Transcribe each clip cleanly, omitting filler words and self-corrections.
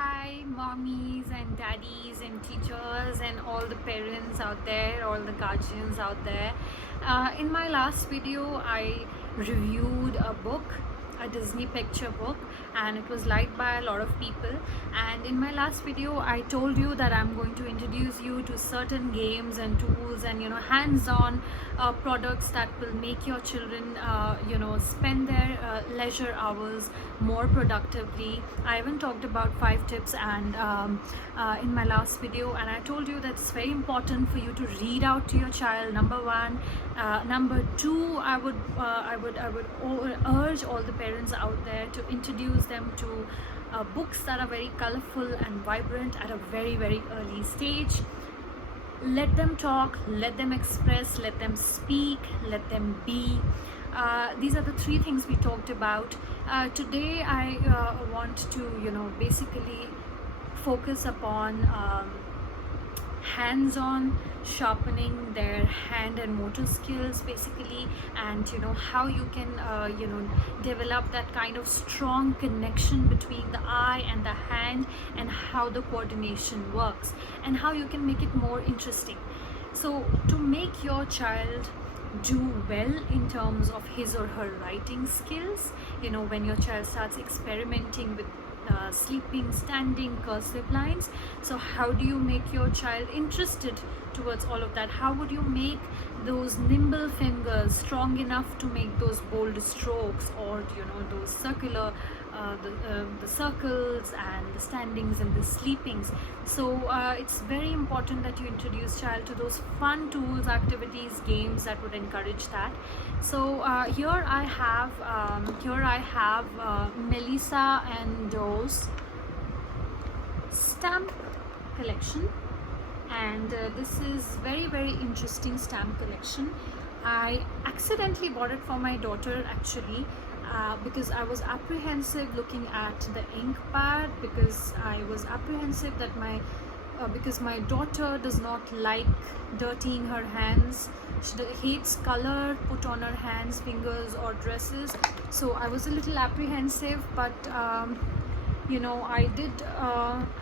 Hi, mommies and daddies and teachers and all the parents out there, all the guardians out there. In my last video, I reviewed a book, a Disney picture book, and it was liked by a lot of people. And in my last video, I told you that I'm going to introduce you to certain games and tools and hands-on products that will make your children spend their leisure hours more productively. I even talked about 5 tips and in my last video, and I told you that it's very important for you to read out to your child. Number one. Number two, I would urge all the parents out there to introduce them to books that are very colorful and vibrant at a very early stage. Let them talk, let them express, let them speak, let them be. These are the 3 things we talked about. Today I want to basically focus upon hands-on sharpening their hand and motor skills basically, and how you can develop that kind of strong connection between the eye and the hand, and how the coordination works, and how you can make it more interesting. So to make your child do well in terms of his or her writing skills, when your child starts experimenting with sleeping, standing, cursive lines, so how do you make your child interested towards all of that? How would you make those nimble fingers strong enough to make those bold strokes, or those circular the circles and the standings and the sleepings? So it's very important that you introduce child to those fun tools, activities, games that would encourage that. So here I have Melissa and Doe's stamp collection, and this is very interesting stamp collection. I accidentally bought it for my daughter actually, because I was apprehensive looking at the ink pad, because I was apprehensive that because my daughter does not like dirtying her hands. She hates color put on her hands, fingers, or dresses. So I was a little apprehensive, but I did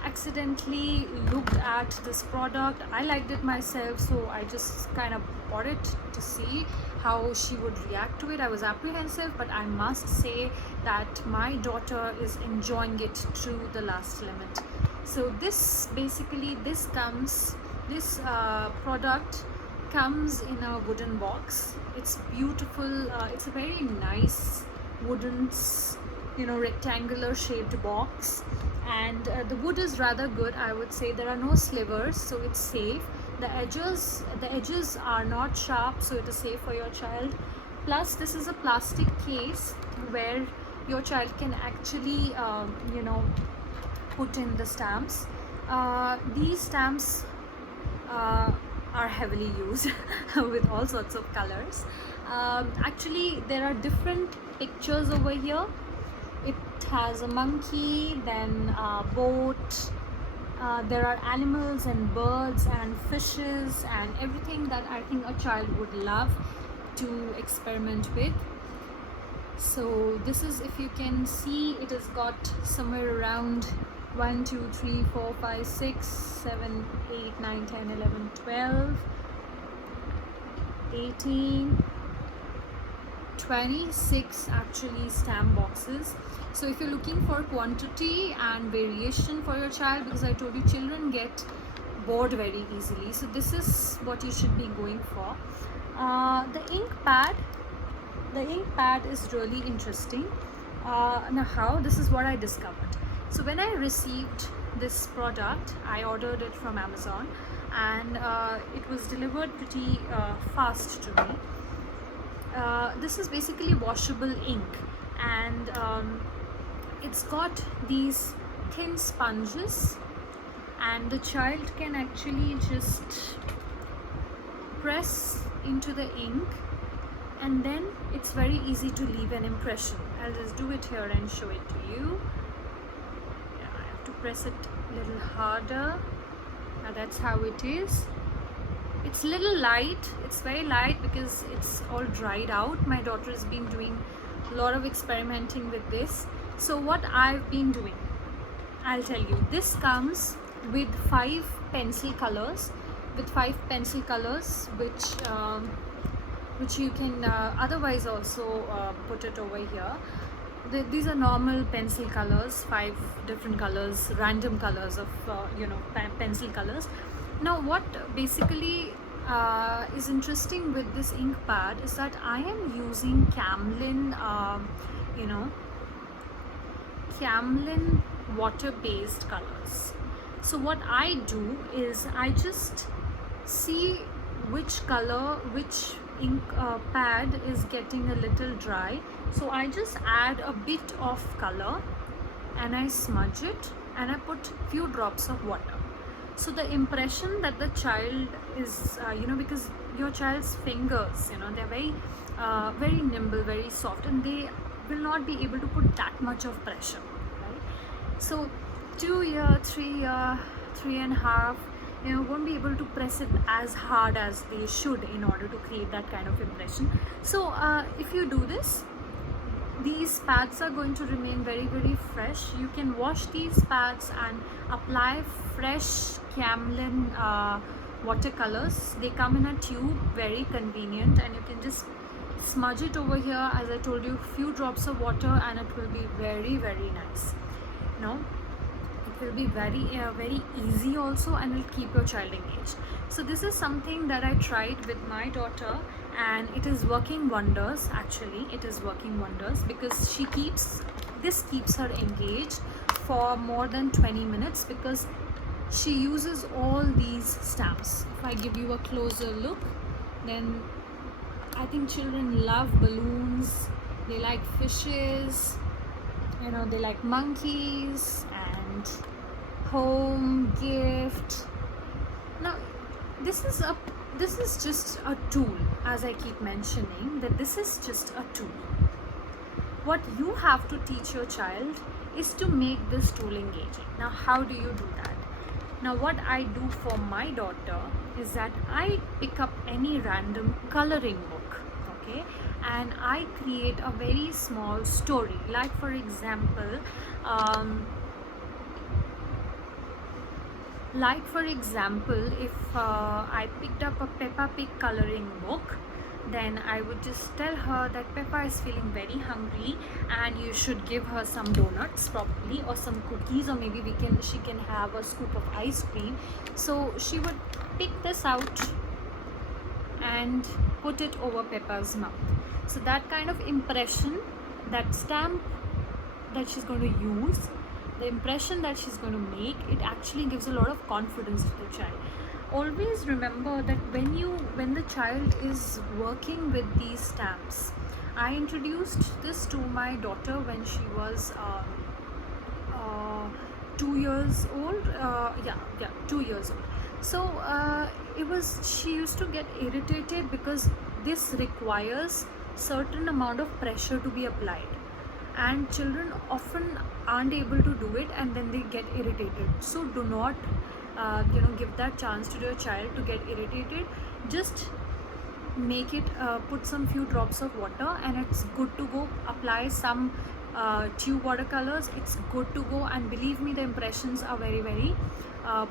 accidentally looked at this product. I liked it myself, so I just kind of bought it to see how she would react to it. I was apprehensive, but I must say that my daughter is enjoying it to the last limit. So this product comes in a wooden box. It's beautiful. It's a very nice wooden rectangular shaped box, and the wood is rather good, I would say. There are no slivers, so it's safe. The edges are not sharp, so it is safe for your child. Plus this is a plastic case where your child can actually put in the stamps. These stamps are heavily used with all sorts of colors. Actually there are different pictures over here. It has a monkey, then a boat. There are animals and birds and fishes and everything that I think a child would love to experiment with. So this is, if you can see, it has got somewhere around 1 2 3 4 5 6 7 8 9 10 11 12 18 26 actually stamp boxes. So if you're looking for quantity and variation for your child, because I told you children get bored very easily, so this is what you should be going for. The ink pad is really interesting. Now this is what I discovered. So when I received this product, I ordered it from Amazon, and it was delivered pretty fast to me. This is basically washable ink, and it's got these thin sponges, and the child can actually just press into the ink, and then it's very easy to leave an impression. I'll just do it here and show it to you. Yeah, I have to press it a little harder. Now that's how it is. It's a little light. It's very light because it's all dried out. My daughter has been doing a lot of experimenting with this. So what I've been doing, I'll tell you, this comes with 5 pencil colors, which you can otherwise also put it over here. These are normal pencil colors, 5 different colors, random colors of pencil colors. Now what basically is interesting with this ink pad is that I am using Camlin water based colors. So what I do is I just see which color, which ink pad is getting a little dry, so I just add a bit of color and I smudge it and I put few drops of water. So the impression that the child is because your child's fingers, they're very nimble, very soft, and they will not be able to put that much of pressure, right? So 2 year, 3 year, 3.5, won't be able to press it as hard as they should in order to create that kind of impression. So if you do this, these pads are going to remain very, very fresh. You can wash these pads and apply fresh Camlin watercolors. They come in a tube, very convenient, and you can just smudge it over here, as I told you, few drops of water, and it will be very, very nice. It will be very easy also, and will keep your child engaged. So this is something that I tried with my daughter, and it is working wonders. Actually, it is working wonders because this keeps her engaged for more than 20 minutes because she uses all these stamps. If I give you a closer look, then I think children love balloons, they like fishes, they like monkeys and home, gift. Now this is just a tool, as I keep mentioning, that this is just a tool. What you have to teach your child is to make this tool engaging. Now how do you do that? Now what I do for my daughter is that I pick up any random coloring book, okay, and I create a very small story. Like for example, if I picked up a Peppa Pig coloring book, then I would just tell her that Peppa is feeling very hungry and you should give her some donuts probably, or some cookies, or maybe she can have a scoop of ice cream. So she would pick this out and put it over Peppa's mouth. So that kind of impression, that stamp that she's going to use, the impression that she's going to make, it actually gives a lot of confidence to the child. Always remember that when the child is working with these stamps, I introduced this to my daughter when she was 2 years old. 2 years old. So she used to get irritated because this requires certain amount of pressure to be applied, and children often aren't able to do it, and then they get irritated. So do not give that chance to your child to get irritated. Just make it put some few drops of water and it's good to go. Apply some tube watercolors, it's good to go, and believe me, the impressions are very, very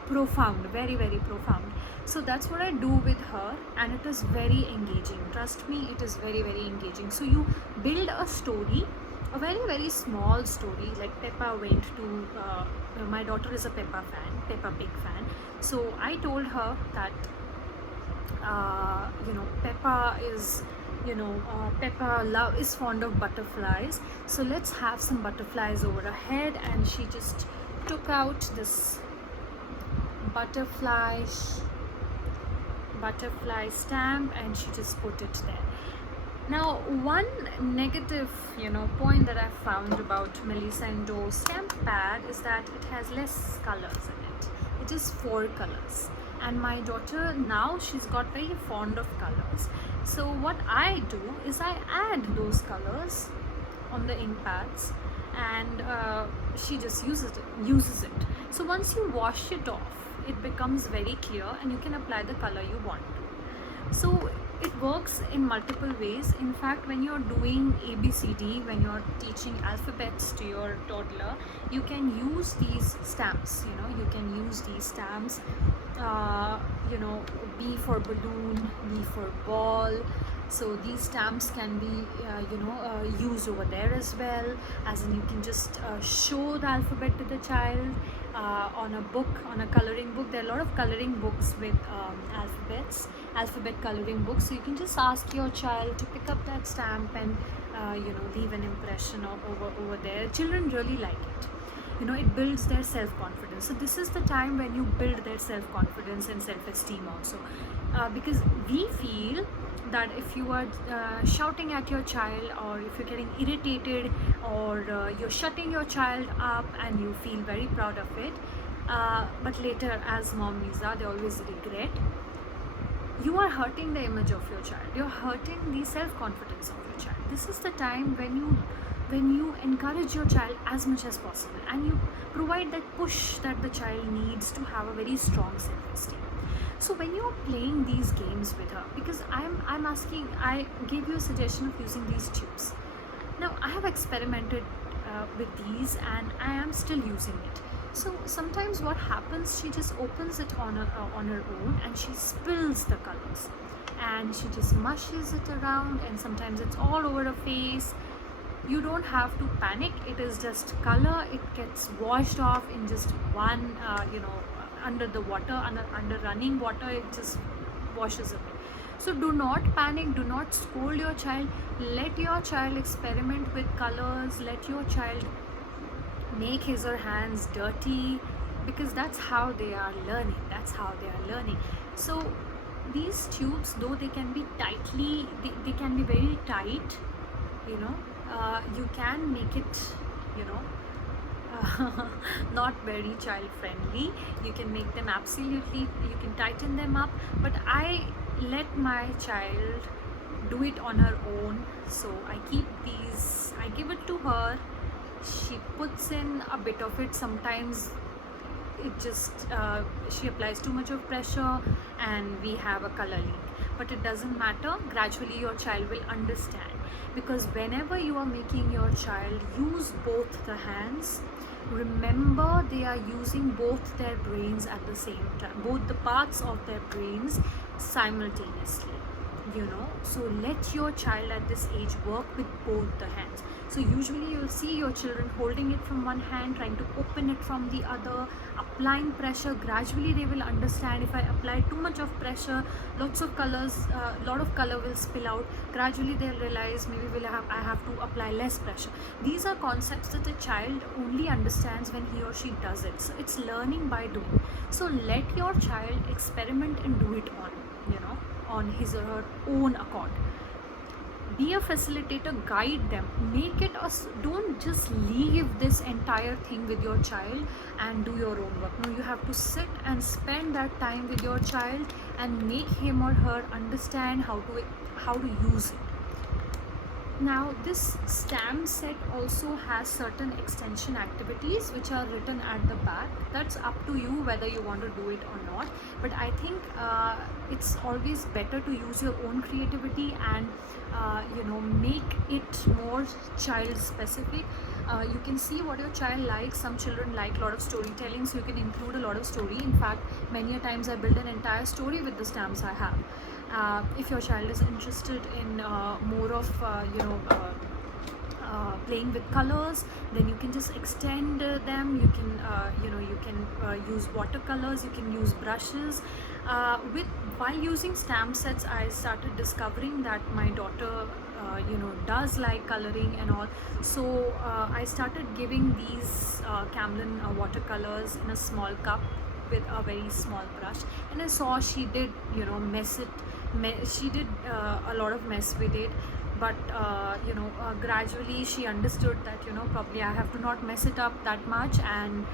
profound, very, very profound. So that's what I do with her, and it is very engaging. Trust me, it is very, very engaging. So you build a story, a very, very small story, like Peppa went to my daughter is a Peppa Pig fan. So I told her that Peppa is is fond of butterflies, so let's have some butterflies over her head. And she just took out this butterfly stamp and she just put it there. Now one negative point that I found about Melissa & Doe stamp pad is that it has less colors in it. It is 4 colors, and my daughter now, she's got very fond of colors. So what I do is I add those colors on the ink pads, and she just uses it. So once you wash it off, it becomes very clear and you can apply the color you want to. So it works in multiple ways. In fact, when you're doing ABCD, when you're teaching alphabets to your toddler, you can use these stamps. You can use these stamps. B for balloon, B for ball. So these stamps can be used over there as well, as in you can just show the alphabet to the child on a book, on a coloring book. There are a lot of coloring books with alphabet coloring books, so you can just ask your child to pick up that stamp and leave an impression over there. Children really like it. It builds their self-confidence. So this is the time when you build their self-confidence and self-esteem also, because we feel that if you are shouting at your child, or if you're getting irritated, or you're shutting your child up and you feel very proud of it, but later, as Mom Lisa, they always regret, you are hurting the image of your child, you're hurting the self-confidence of your child. This is the time when you encourage your child as much as possible, and you provide that push that the child needs to have a very strong self-esteem. So when you're playing these games with her, because I gave you a suggestion of using these tubes. Now I have experimented with these, and I am still using it. So sometimes what happens, she just opens it on her own, and she spills the colors, and she just mushes it around, and sometimes it's all over her face. You don't have to panic. It is just color. It gets washed off in just one under the water, under running water. It just washes away. So do not panic, do not scold your child. Let your child experiment with colors. Let your child make his or her hands dirty, because that's how they are learning. So these tubes, though they can be they can be very tight, you can make it not very child friendly. You can make them you can tighten them up, but I let my child do it on her own. So I give it to her. She puts in a bit of it. Sometimes it just she applies too much of pressure and we have a color leak, but it doesn't matter. Gradually your child will understand, because whenever you are making your child use both the hands, remember they are using both their brains at the same time, both the parts of their brains simultaneously. So let your child at this age work with both the hands. So usually you'll see your children holding it from one hand, trying to open it from the other, applying pressure. Gradually they will understand, if I apply too much of pressure, lot of color will spill out. Gradually they'll realize, maybe I have to apply less pressure. These are concepts that the child only understands when he or she does it. So it's learning by doing. So let your child experiment and do it on his or her own accord. Be a facilitator, guide them, make it don't just leave this entire thing with your child and do your own work. No, you have to sit and spend that time with your child and make him or her understand how to use it. Now this stamp set also has certain extension activities which are written at the back. That's up to you whether you want to do it or not, but I think it's always better to use your own creativity and make it more child specific. You can see what your child likes. Some children like a lot of storytelling, so you can include a lot of story. In fact, many a times I build an entire story with the stamps I have. If your child is interested in more of playing with colors, then you can just extend them. You can use watercolors, you can use brushes. While using stamp sets, I started discovering that my daughter does like coloring and all. So I started giving these Camlin watercolors in a small cup with a very small brush, and I saw she did she did a lot of mess with it, but gradually she understood that probably I have to not mess it up that much, and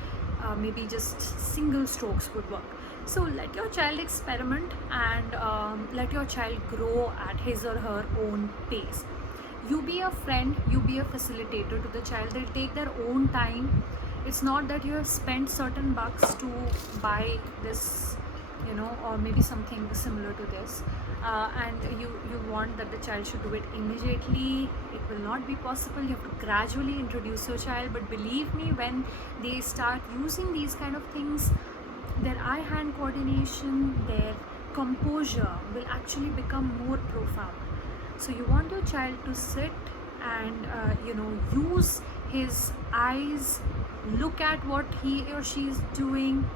maybe just single strokes would work. So let your child experiment and let your child grow at his or her own pace. You be a friend, you be a facilitator to the child. They'll take their own time. It's not that you have spent certain bucks to buy this you know, or maybe something similar to this, and you want that the child should do it immediately. It will not be possible. You have to gradually introduce your child, but believe me, when they start using these kind of things, their eye-hand coordination, their composure will actually become more profound. So you want your child to sit and you know, use his eyes, look at what he or she is doing,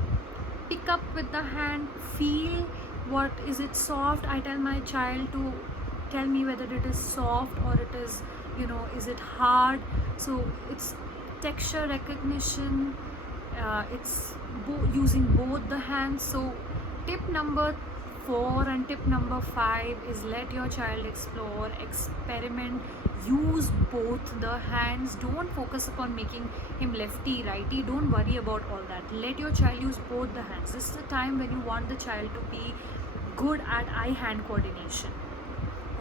pick up with the hand, feel what is it soft. I tell my child to tell me whether it is soft or it is, you know, is it hard. So it's texture recognition, it's using both the hands. So tip number 4 and tip number 5 is let your child explore, experiment, use both the hands. Don't focus upon making him lefty righty, don't worry about all that. Let your child use both the hands. This is the time when you want the child to be good at eye hand coordination.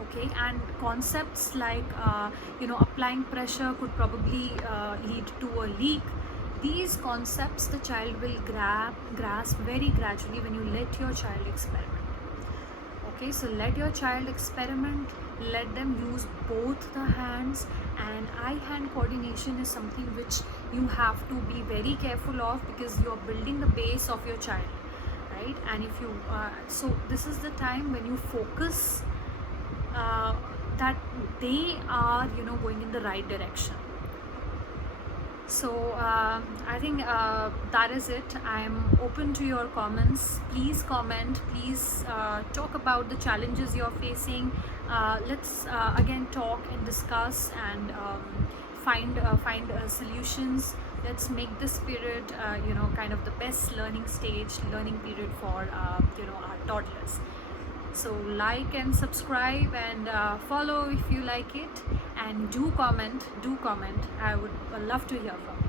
Okay, and concepts like you know, applying pressure could probably lead to a leak. These concepts the child will grasp very gradually when you let your child experiment. Okay, so let your child experiment, let them use both the hands, and eye-hand coordination is something which you have to be very careful of, because you are building the base of your child, right? And if you so this is the time when you focus that they are, you know, going in the right direction. So I think that is it. I am open to your comments. Please comment, please talk about the challenges you're facing. Let's again talk and discuss and find solutions. Let's make this period you know, kind of the best learning period for you know, our toddlers. So like and subscribe and follow if you like it, and do comment. I would love to hear from you.